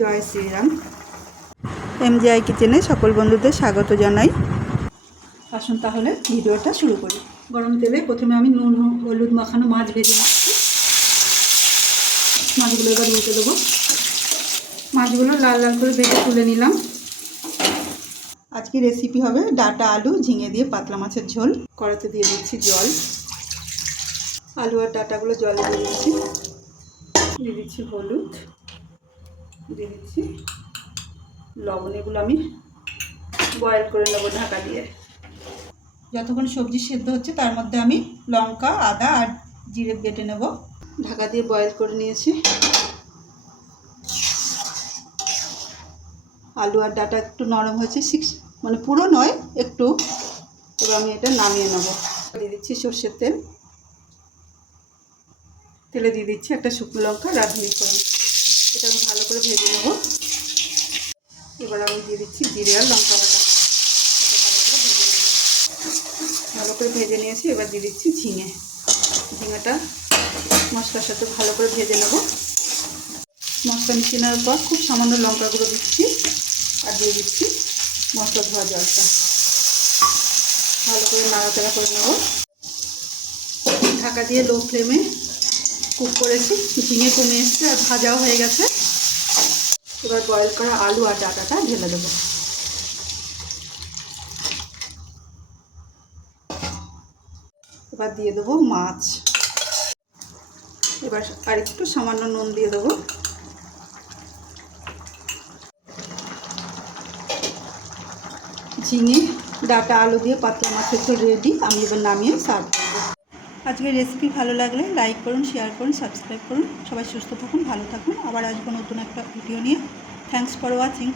জয় Shriram. MGI কিচেনে সকল বন্ধুদের স্বাগত জানাই। আসুন তাহলে ভিডিওটা শুরু করি। গরম তেলে প্রথমে আমি নুন হলুদ মাখানো মাছ ভেজে নিচ্ছি। মাছগুলো এবার উল্টে দেবো। মাছগুলো লাল লাল করে ভেজে তুলে নিলাম। আজকে রেসিপি হবে ডাঁটা আলু ঝিঙে দিয়ে পাতলা মাছের ঝোল। কড়াইতে দিয়ে দিচ্ছি জল। আলু আর ডাঁটাগুলো জলে দিয়ে দিচ্ছি। দিয়ে দিচ্ছি হলুদ, দিয়ে দিচ্ছি লবণ। এগুলো আমি বয়েল করে নেবো ঢাকা দিয়ে। যতক্ষণ সবজি সেদ্ধ হচ্ছে তার মধ্যে আমি লঙ্কা আদা আর জিরে বেটে নেব। ঢাকা দিয়ে বয়েল করে নিয়েছি। আলু আর ডাঁটা একটু নরম হয়েছে, মানে পুরো নয়, একটু। এবার আমি এটা নামিয়ে নেব। দিয়ে দিচ্ছি সর্ষের তেল। তেলে দিয়ে দিচ্ছি একটা শুকনো লঙ্কা রাঁধুনি ফোড়ন। এটা আমি ভালো করে ভেজে নেব। এবার আমি দিয়ে দিচ্ছি জিরে আর লঙ্কা বাটা। ভালো করে ভেজে নিয়েছি। এবার দিয়ে দিচ্ছি ঝিঙেটা মশলার সাথে ভালো করে ভেজে নেব। মশলা মিশিয়ে নেওয়ার পর খুব সামান্য লঙ্কা গুঁড়ো দিচ্ছি আর দিয়ে দিচ্ছি মশলা ধোয়া জলটা। ভালো করে নাড়াচাড়া করে নেব। ঢাকা দিয়ে লো ফ্লেমে কুক করেছি। ঝিঙে কমে এসছে আর ভাজাও হয়ে গেছে। এবার বয়েল করা আলু আর ডাঁটাটা ঢেলে দেবো। এবার দিয়ে দেবো মাছ। এবার আর একটু সামান্য নুন দিয়ে দেবো। ঝিঙে ডাঁটা আলু দিয়ে পাতলা মাছের ঝোল রেডি। আমি এবার নামিয়ে সার্ভ করবো। আজকের রেসিপি ভালো লাগলে লাইক করুন, শেয়ার করুন, সাবস্ক্রাইব করুন। সবাই সুস্থ থাকুন, ভালো থাকুন। আবার আসবো নতুন একটা ভিডিও নিয়ে। Thanks for watching.